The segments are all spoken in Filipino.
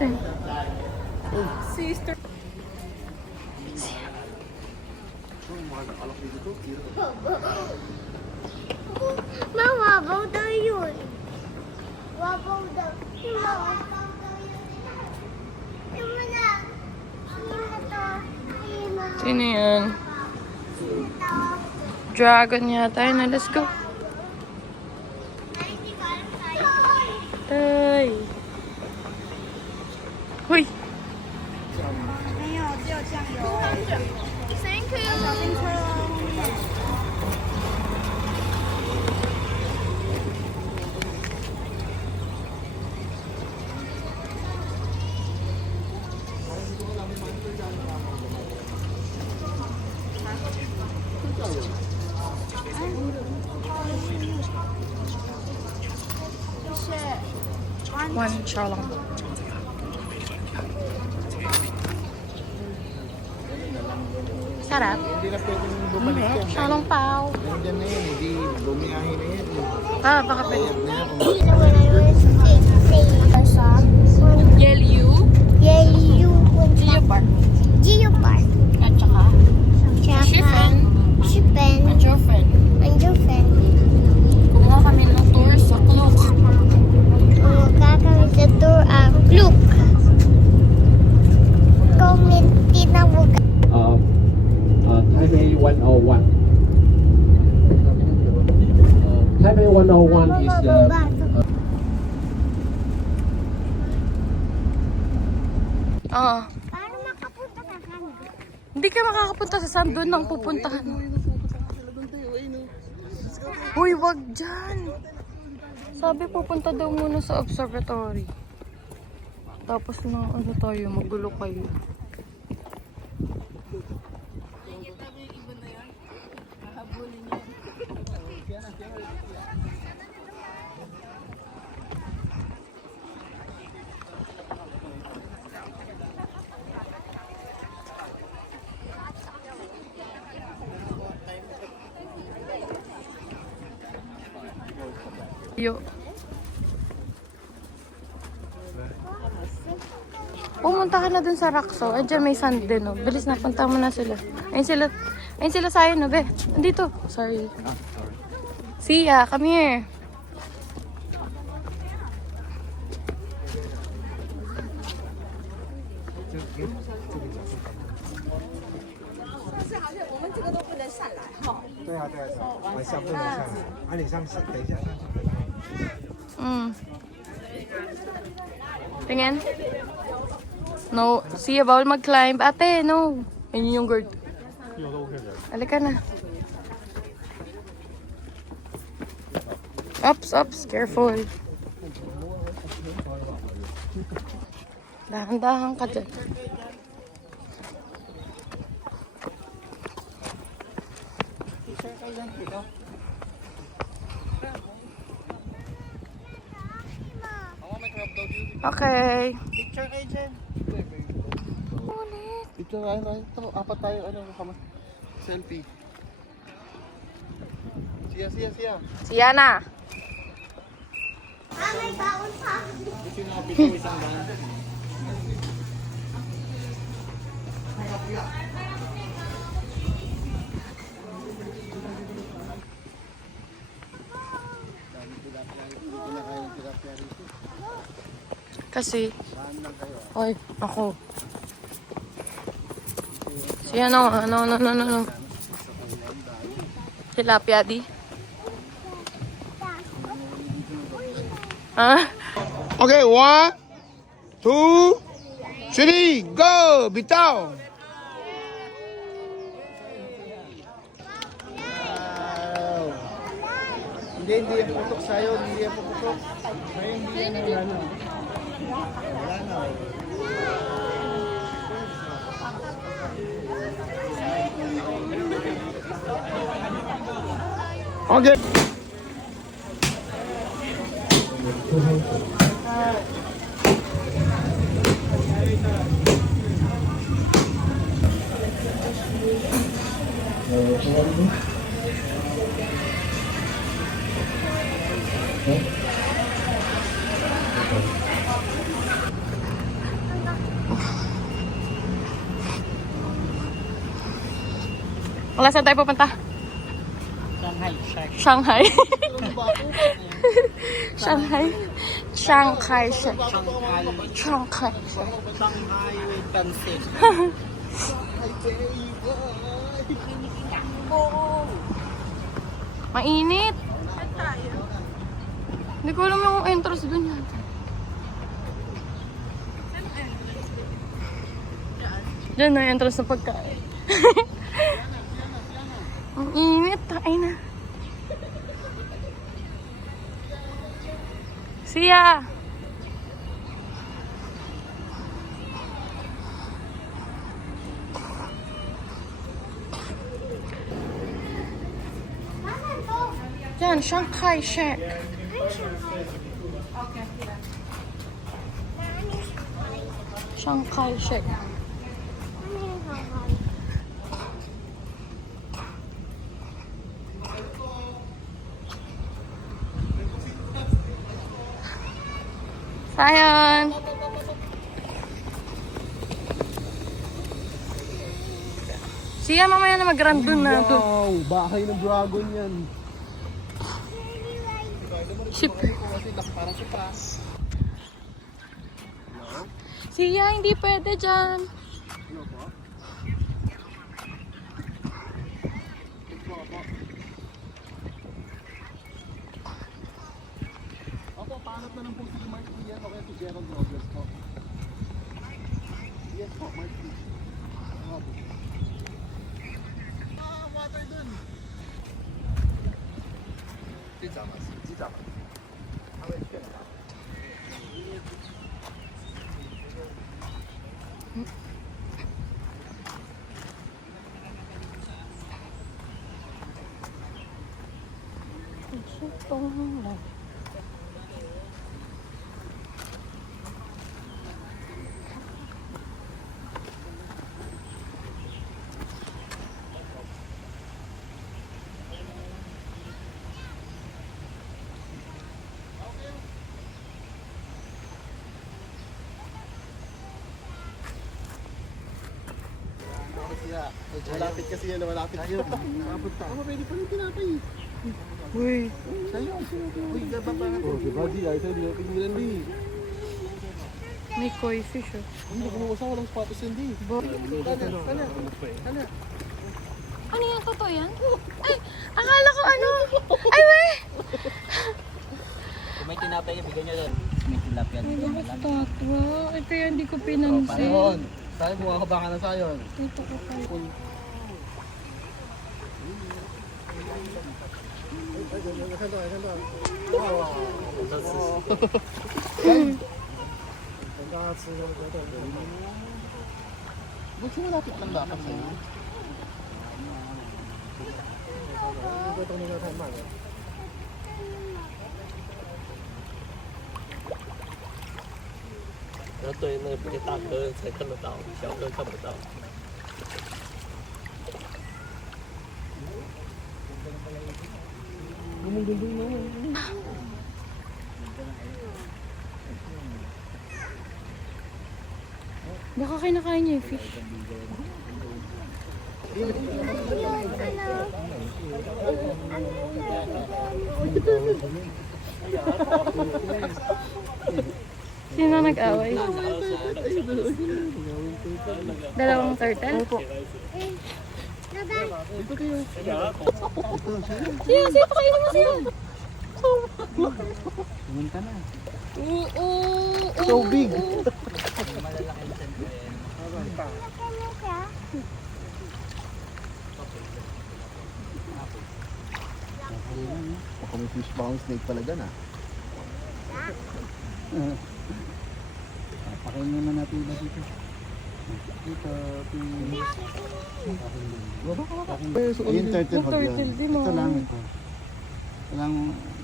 natin. Sister. Mama, wabaw daw yun. Wabaw daw. Yung na. Sino yan? Dragon yata yun. Let's go. Tay. Huy. Thank you. One chalong. Sarap. Hindi na pwedeng bumalik yan. Chalong pao. Nandiyan na yan, hindi bumiyahin na yan. Ah, baka pwede. Bayad na yan. Yellow. Geopark. Geopark. At saka Chiffen. Chiffen. Anjofen. Anjofen. Kumuha kami ng tour sa Klook. Kami sa tour ang Klook. Commenti na buka. Taipei 101. Taipei 101 is the Ah. Paano makapunta sa kanila? Hindi ka makakapunta sa saan doon nang pupuntahan. Uy, wag dyan. Sabi pupunta daw muna sa observatory. Tapos na ano tayo, magulo kayo. Yo. Pumunta ka na dun sa Rakso. Andiyan may sand din, no? Bilis na, punta mo na sila. Ayun sila sa'yo, no, be? Andito. Sorry. Sia, come here. Tingin. No, Sia, bawal mag-climb. Ate, no. Ayun yung guard. Halika na. Ups, careful. Dahan-dahan ka dyan. Okay. Picture kayo dyan. Ulit. Picture tayo. Ito, apat tayo. Ano, selfie. Siya. Sia na. May baon pa. Gusto yung nakapito isang daan. Kasi, oy, ako. Si ano. Tilapia di. Ah? Okay, 1, 2, 3, go! Bitaw! Wow! Hindi yan putok sa'yo. Hindi yan putok. Sa'yo hindi yan wala na. Wala na. Okay. Wala, saan tayo pupunta? Shanghai. Shanghai. Shanghai. Shanghai. with pansit. Mainit. Hindi ko alam yung entrance dun yan. Diyan na yung entrance ng pagkain. Ang init. Ay na. Siya. Diyan, Shanghai Shek. Shanghai Shek. Sayon. Siya, mamaya na mag-random na to. Wow, bahay ng dragon yan. Ship. Siya, hindi pwede dyan. Ako, paanap na lang po si Mark Ian o kaya si Gerald Robles po. Yes po, Mark Ian. Water dun. Malapit kasi yan, malapit. Ayun. Malapit pa. Ako, pwede pa rin tinapay. Uy. Sa'yo. Uy, gaba pa nga. Oh, diba di? Ay, sa'yo, di ako pingilan di. May koi fish oh. Hindi ko kumukusa, walang sapatos yan di. Kana. Ano yan? Totoo yan? Ay! Akala ko ano? Ay, weh! Kung may tinapay, bigyan nyo doon. May tilapia Ay, dito. bakit tatwa? Ay, kaya hindi ko pinansin. Sayon. Sayon, mukha ka baka na sayon. Ito ko pa. Ba't siya malapit lang dapat sa'yo? Nó对那个比较大颗才看得到，小颗看不到。 Baka kinakain niya yung fish. Sino nag-away? Dalawang turtle? Siya, siya, pakainin mo siya. Pumunta na. So big! Baka may fish bound snake pala dyan ah. Pakainin naman natin iba dito. Dito, Ayun turtle hog yan. Turtle din mo. ito lang ito. Walang,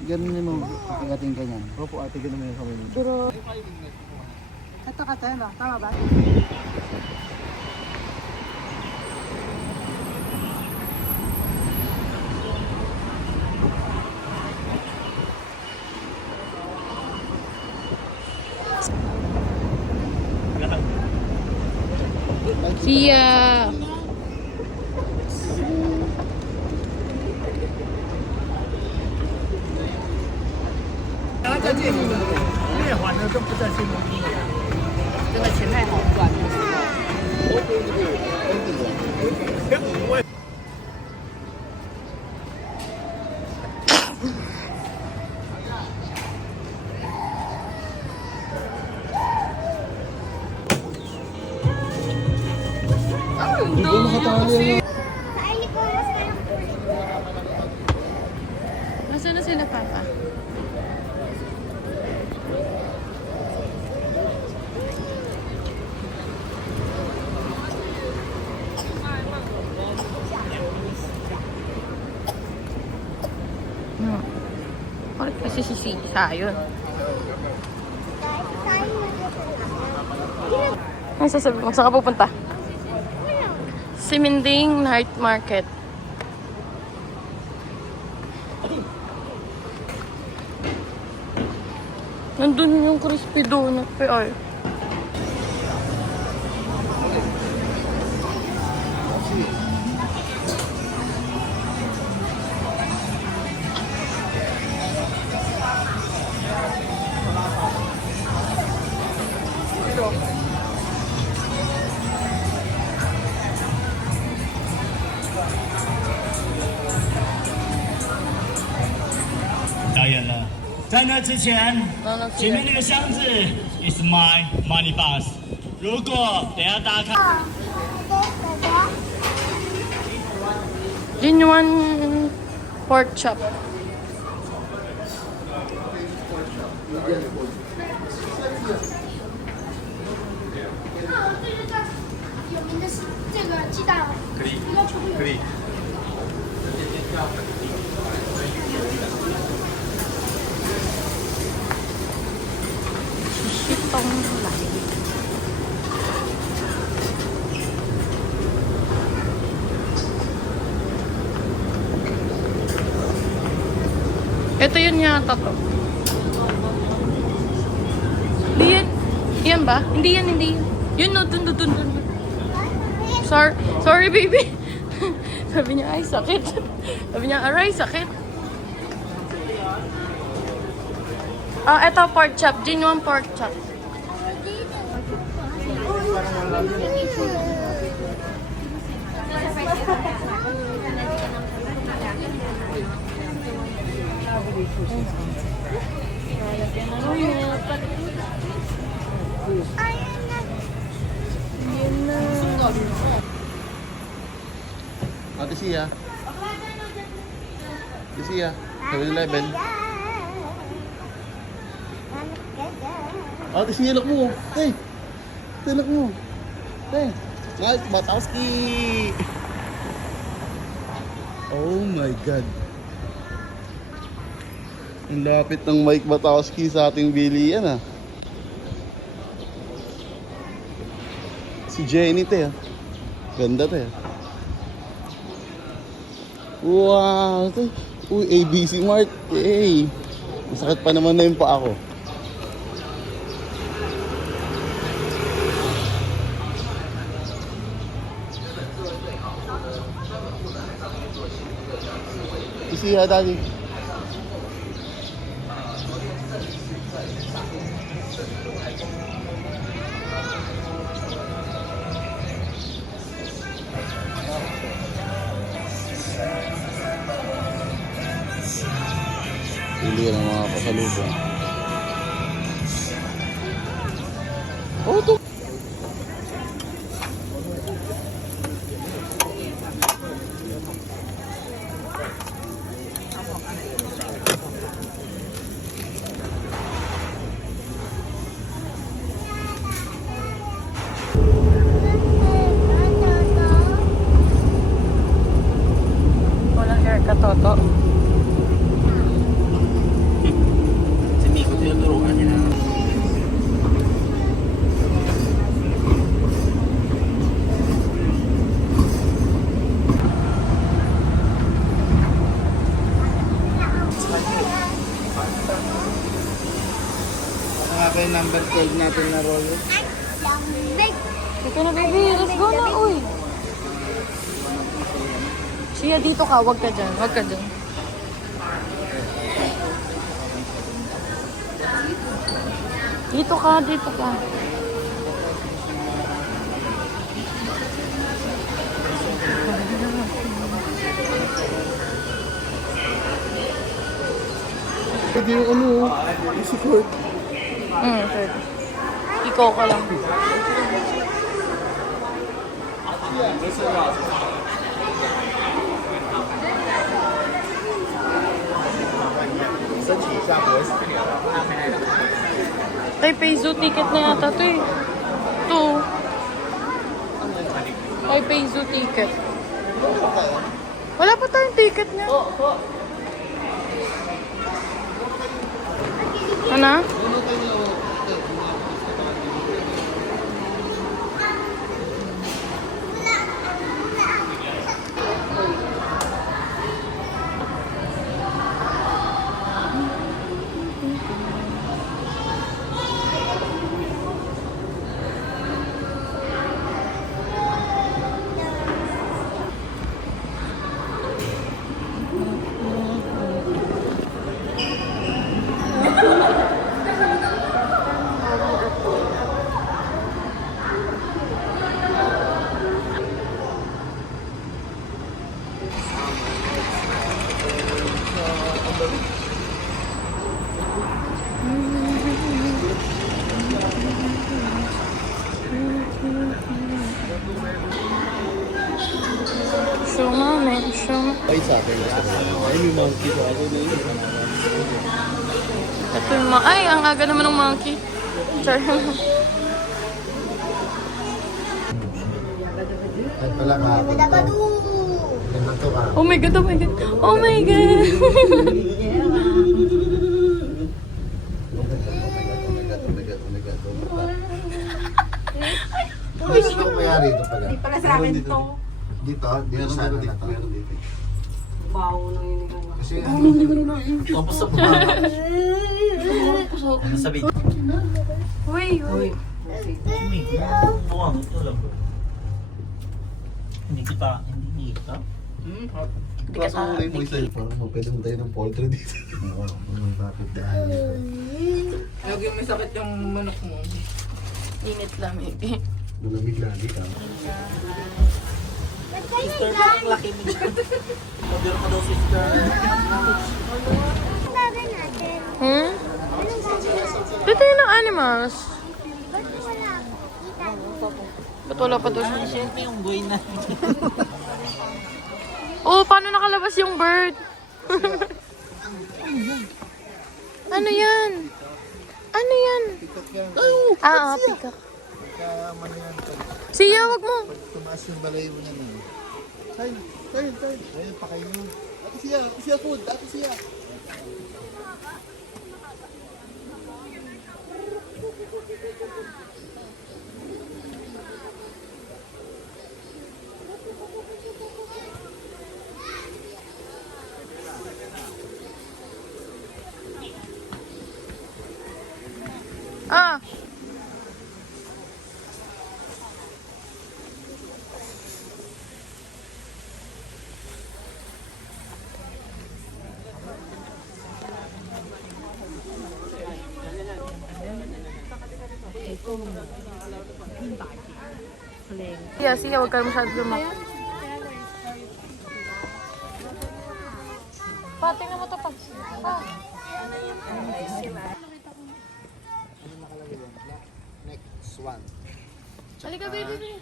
ganun mo, kakagating ganyan. Opo ate, ganun mo yung kamay nito. Pero, Ito ka tayo ba? Tama ba? siya. 个不算是农民的，这个钱太好赚了。Hindi ko makatali yan. Kainin ko mas na lang. Nasaan na sila, Papa? Bakit kasi sisisa yun? Kain mo dito. Ay, sasabi mo, saan ka pupunta? Siminding Night Market. Nandun yung crispy donut. Ay.在那之前，前面那个箱子 is my money box。如果等一下大家看， Genuine pork chop. Itong live. Ito yun yata to. Hindi yan. Yan ba? Hindi yan, hindi yan. Yun no, dun. Sorry baby. Sabi niya, ay sakit. Sabi niya, aray, sakit. Oh, ito pork chop. Genuine pork chop. Ate Sia. Ate Sia. 7-Eleven. Ate Sia, look mo. Hey. Look mo. Hey. Nice, Batowski. Oh my God. Ang lapit ng Mike Batowski sa ating bilian ah. Si Jenny te ah. Ganda te ah. Wow! Te. Uy, ABC Mart. Hey! Masakit pa naman na yung pa ako. Isiha, Daddy. Pili ka ng mga pasalubong. Oh, ito! Walang haircut, Toto. si Miko tinuturuan niya na. Ano nga ba yung number 12 natin na roll? Ito na, baby. Let's go na, uy. Siya, dito ka. Huwag ka dyan. Huwag ka dyan. Dito ka, dito ka. Pwede yung ano, si Kurt. Pwede. Ikaw ka lang. Taipei Zoo ticket na yata to eh. Ito. Taipei Zoo ticket. Wala pa tayong ticket niya. Ano? Show mami, show mami. Ay, sa akin. Ay, may monkey sa akin na yun. Ito yung mga... Ay, ang aga naman ng monkey. Char. At pala ka. Ganun to ka. Oh my God, oh my God. Oh my God. Gusto ko kaya rito pala. Hindi pala sa akin to. Dito? Dito sa akin dito. Bawo nang yun. Kasi hindi ko na tapos sa pagkakala. Ano sabi? Uy, uy. Hindi kita. Kaso mo rin mo isa. Parang pwede mo tayo ng poultry dito. Oo, bakit dahil? Lagi may sakit yung manok mo. Init lamig. Malamig lagi ka. Sister, ang laki mo. Meron ka daw sister. Anong gagawin natin? Hmm? Anong gagawin natin? Dito yun ang animals. Ba't wala? Kita mo. Ba't wala pa doon? Siyempre yung buhay na. Oh, paano nakalabas yung bird? Ano yan? Ano yan? Ah, peacock. Kaya man yan. Siya, wag mo. Tumaas yung balay mo yan. Tay. Ayun, pakain mo. Ate siya food. Ate siya. Ah. Siya, wag ka masyado lumak. Pa, tingnan mo to pa. Pa. Next one. Halika, baby.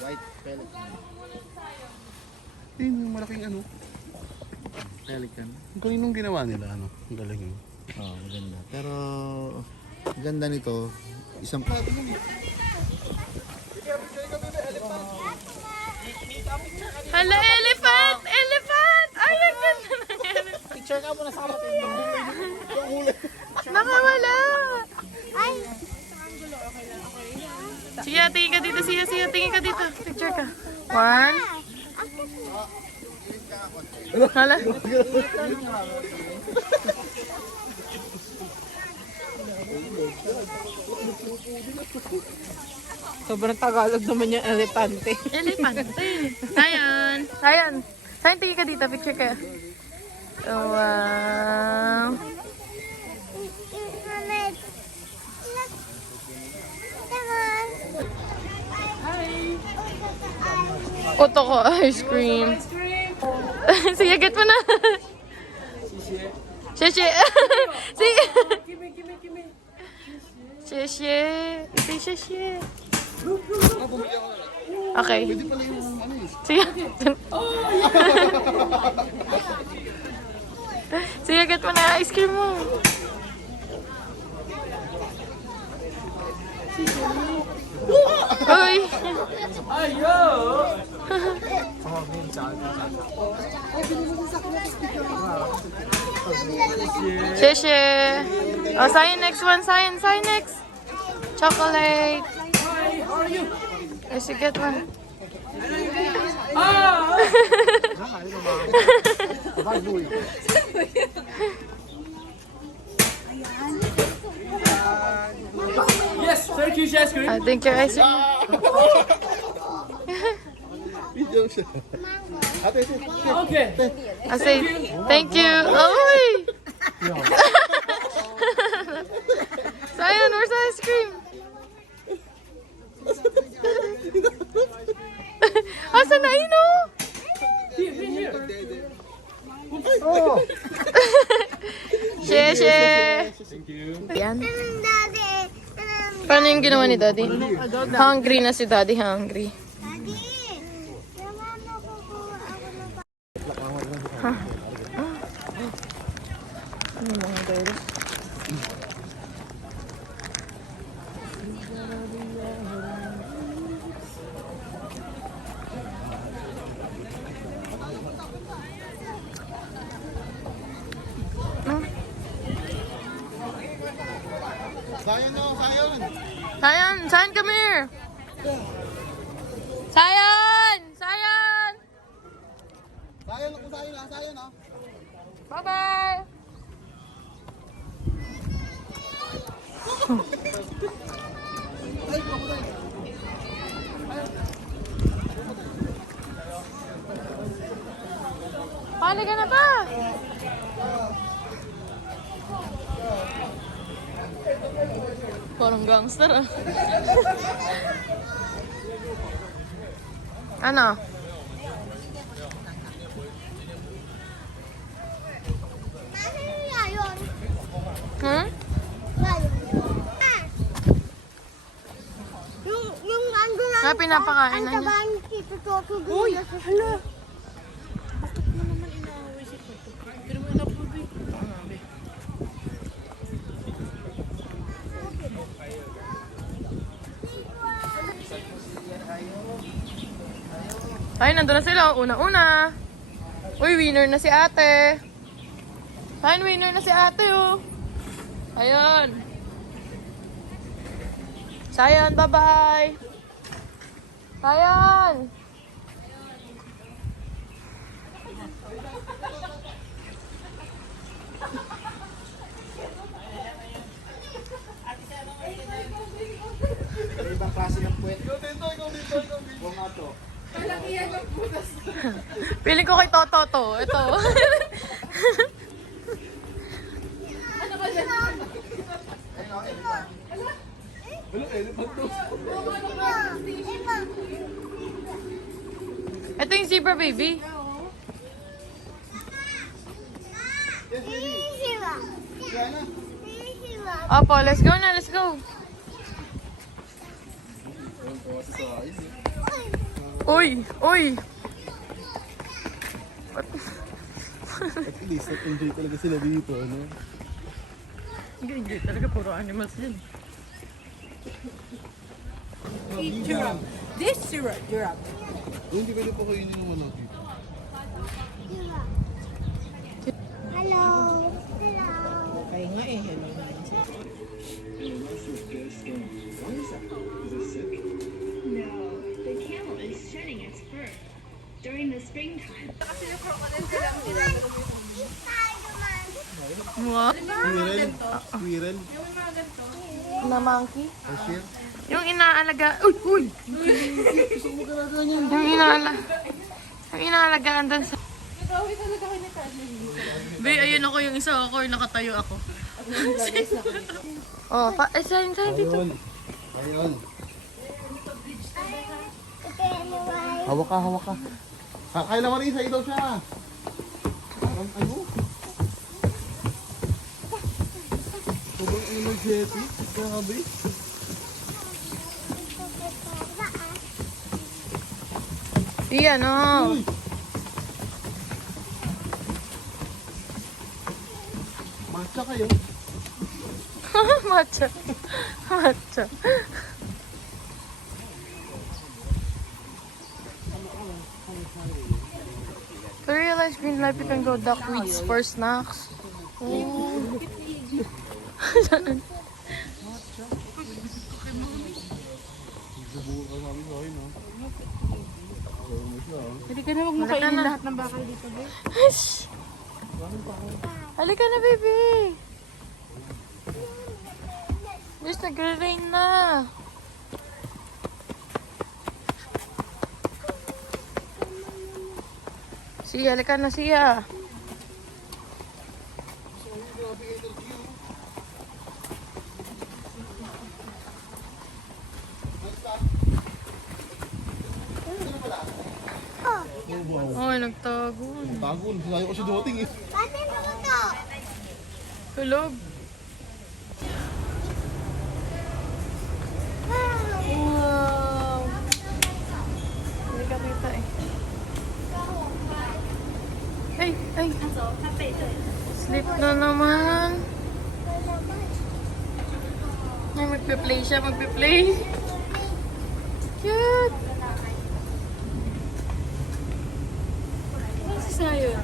White pelican. Yung malaking ano. Pelican. Ang kaninong ginawa nila, ano? Ang galing yun. Oo, maganda. Pero, ang ganda nito, isang... Hala, elephant! Elephant! Ay, ang ganda ng elephant. Picture ka muna sa kapatid mo. Nakawala! Ay! Siya, tingin ka dito. Siya, tingin ka dito. Picture ka. 1. Hala. Sobrang Tagalog naman yung elepante. Elephant. Sayan. Sayan, tingin ka dito. Picture ka. Wow. Koto ko ice cream. Sige, get mo na. Sheshe. Sige. Sheshe. Say sheshe. Okay. Pwede pala yung ano eh. Sige. Sige, get mo na ice cream mo. Uy. Sheshe. Oh, sign next one. Sign next. Chocolate. Yes, you get one. Yes, Turkish ice cream. I think your ice cream. Video siya. Ate, ate. Okay. I say thank you. Oy. Zion, where's the ice cream? Asan na ino? Sheshe. Yan. Daddy. Paano yung ginawa ni Daddy? Hungry na si Daddy, hungry. Daddy. Naman ako ng Ano yung mga girls? Sayon no, sayon. Sayan, come here. Sayan! Sayan! Sayon ako, sayon ah, sayon ah. Bye-bye! Pali ka na ba? Parang gangster ah. Ano? Nasaan yung layon? Hmm? Layon. Ah! Yung ando lang. Ah, pinapakain na niya. Ang tabahan ni Tito Toto doon. Uy! Hala! Ay, nandun na sila. Una-una. Uy, winner na si ate. Ayun, winner na si ate, oh. Ayun. Sayan, bye-bye. Sayan. Ibang klase ng puwet. Ikaw dito. Huwag nga to. Feeling ko kay Toto to. Ito. Ito yung zebra baby. Sisiwa. Sisiwa. Opo, let's go na, let's go. Uy, uy. At least, enjoy talaga sila dito, ano? Hindi talaga puro animals din. This giraffe. Hindi pwede po kayo ng manok dito. Hello. Hello. Kaya nga eh, hello na yun siya. No, the camel is shedding its fur during the springtime. Wow. Squirrel? Squirrel? Na monkey? Cashier? Yung inaalaga... Uy, uy! Yung inaalagaan doon sa... Be, ayun ako yung isa ako, yung nakatayo ako. Oh, saan dito? Ayun. Ayun. Hawak ka, hawak ka. Kaya naman isa daw siya. Ano? Sobrang energetic. Grabe. Iyan, oh. Matcha kayo. Matcha. Matcha. I realize Green Life you can go duckweeds for snacks. Oh. Hindi ka na huwag mo kainin lahat ng bakal dito, be. Shh! Halika na, baby! Diyos, nagre-rain na. Siya, halika na siya. Oh, nagtago. Tagon. Sayo ko si Doting eh. Ate, ano to? Tulog. Wow. Hindi ka kita eh. Ay, ay. Sleep na naman. Ay, magpe-play siya, magpe-play. Cute. Ano si Sayon?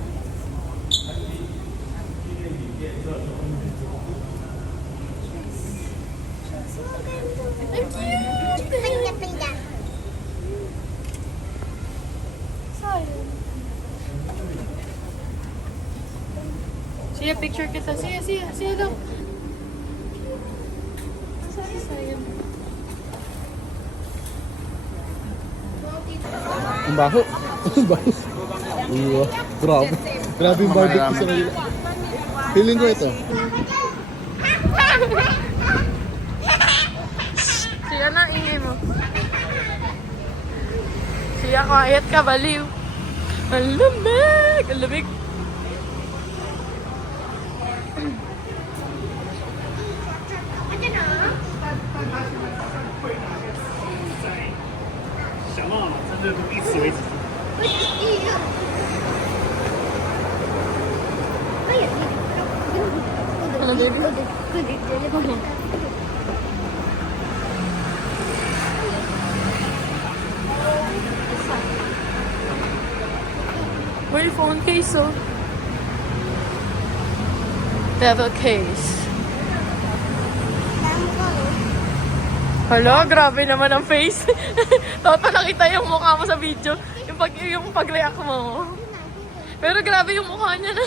Ay, cute. Pinda. Sayon. Siya, picture kita. Siya daw. Sorry, Sayon. Ang baho. Ang baho. Iya. Grabe. Grabe yung barbecue sa kanila. Feeling ko ito. Siya na, ingay mo. Siya, quiet ka, baliw. Ang lamig! Ang lamig. Ano, baby? May phone case, oh. Devil case. Hala, grabe naman ang face. Toto nakita yung mukha mo sa video. Yung pag-react mo. Pero grabe yung mukha niya na.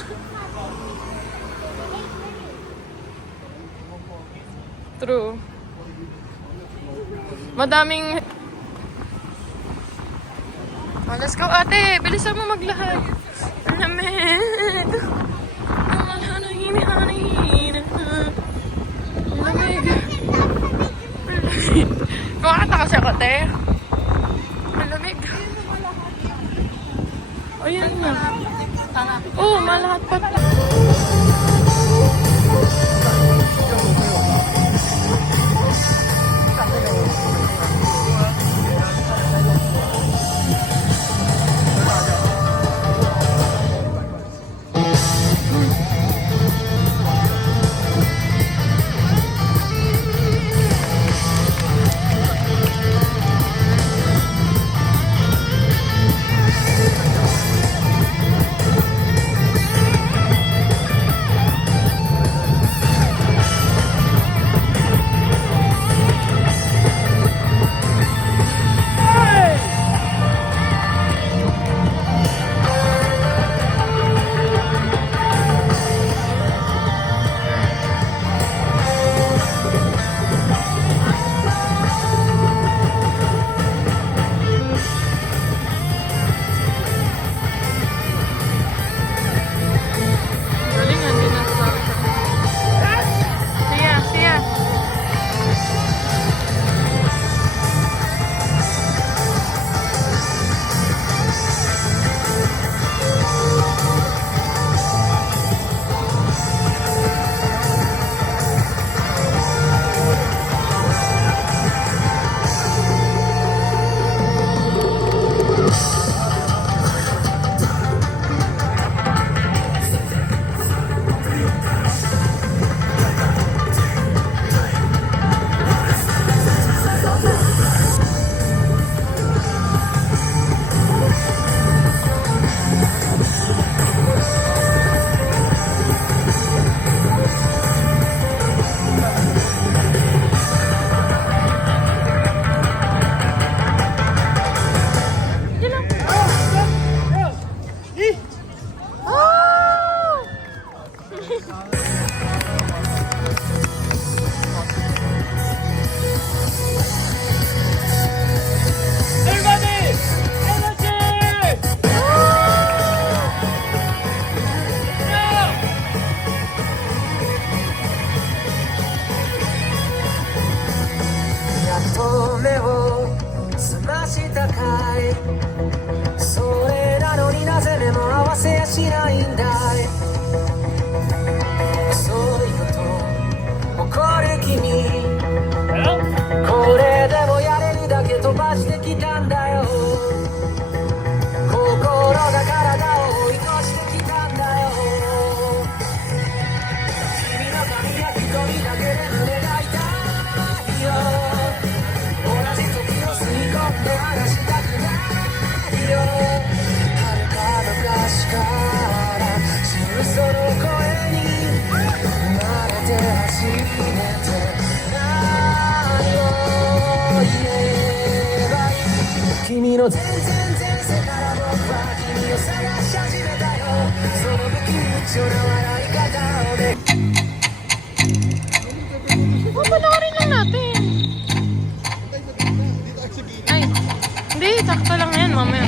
True. Madaming... Oh, let's go, ate. Bilisan mo maglakad. Ang lamig. Ang lamig. Ang lamig. Kumakata kasi ako, te. Ang lamig. Ayan na. Oh, malahat pa. しないんだいそういうこと怒る君これでもやれるだけ飛ばしてきたんだよ心が体を追い越してきたんだよ君の髪や瞳だけで胸が痛いよ同じ時を吸い込んで離したくないよ遥か昔から知るその声に生まれて初めて何を言えばいい君の全然前世から僕は君を探し始めたよその不器用な笑い方をねPapanoorin lang natin. Ay, hindi. Sakto lang yan, mamaya.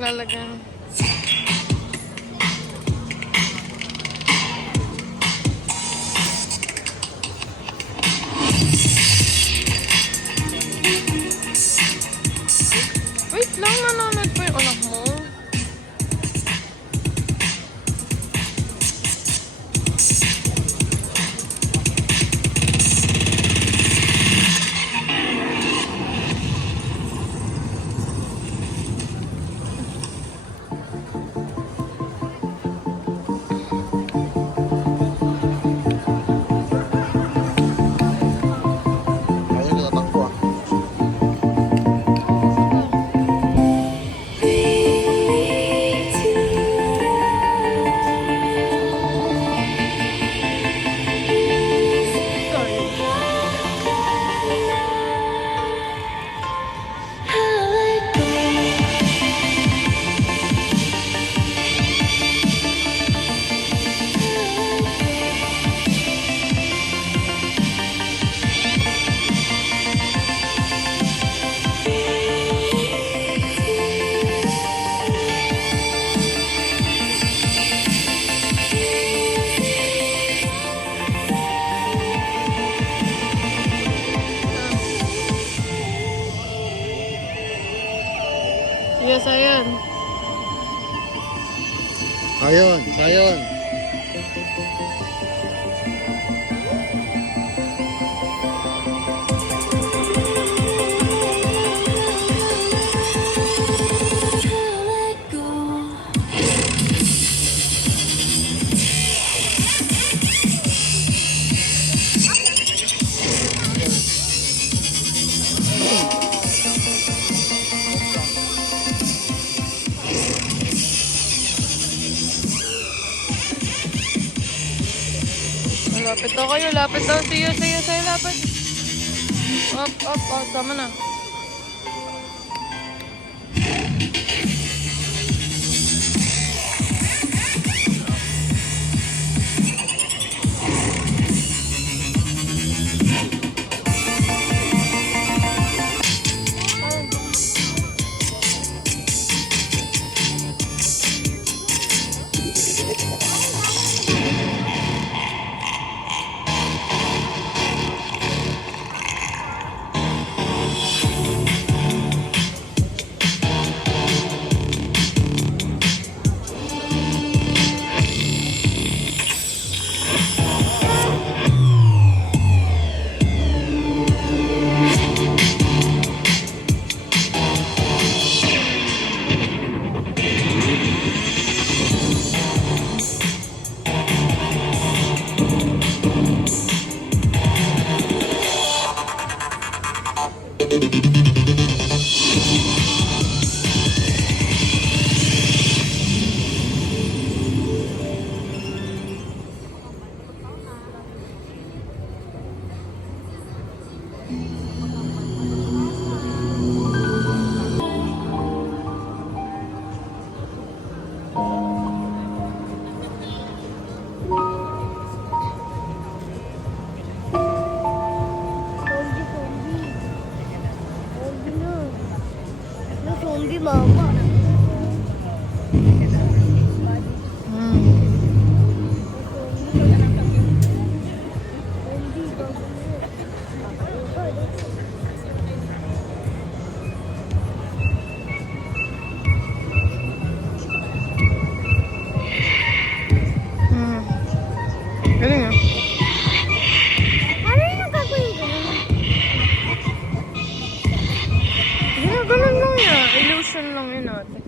Lalagyan. Wait lang, nanonood pa yung anak mo. Ayun, natatakbo ah. Yes, ayan. Ayun, ayun. Lapit daw kayo, lapit daw. Siya, lapit. Up, tama na. mama. Galing ah. Ano yung nagagawin ko? Ganun lang yan. Illusion lang yun ate.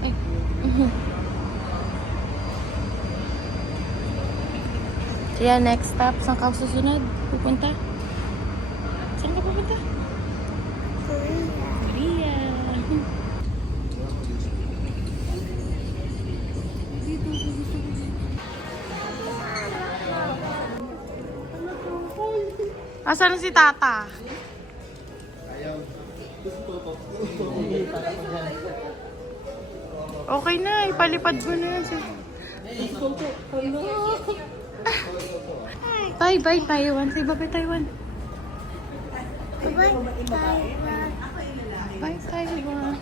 Ay. Kaya next stop, saan ka susunod? Pupunta? Saan ka pupunta? Korea. Asan na si Tata? Okay na, ipalipad mo na yan. Bye, bye, Taiwan. Say bye, Taiwan. Bye, Taiwan. Bye, Taiwan.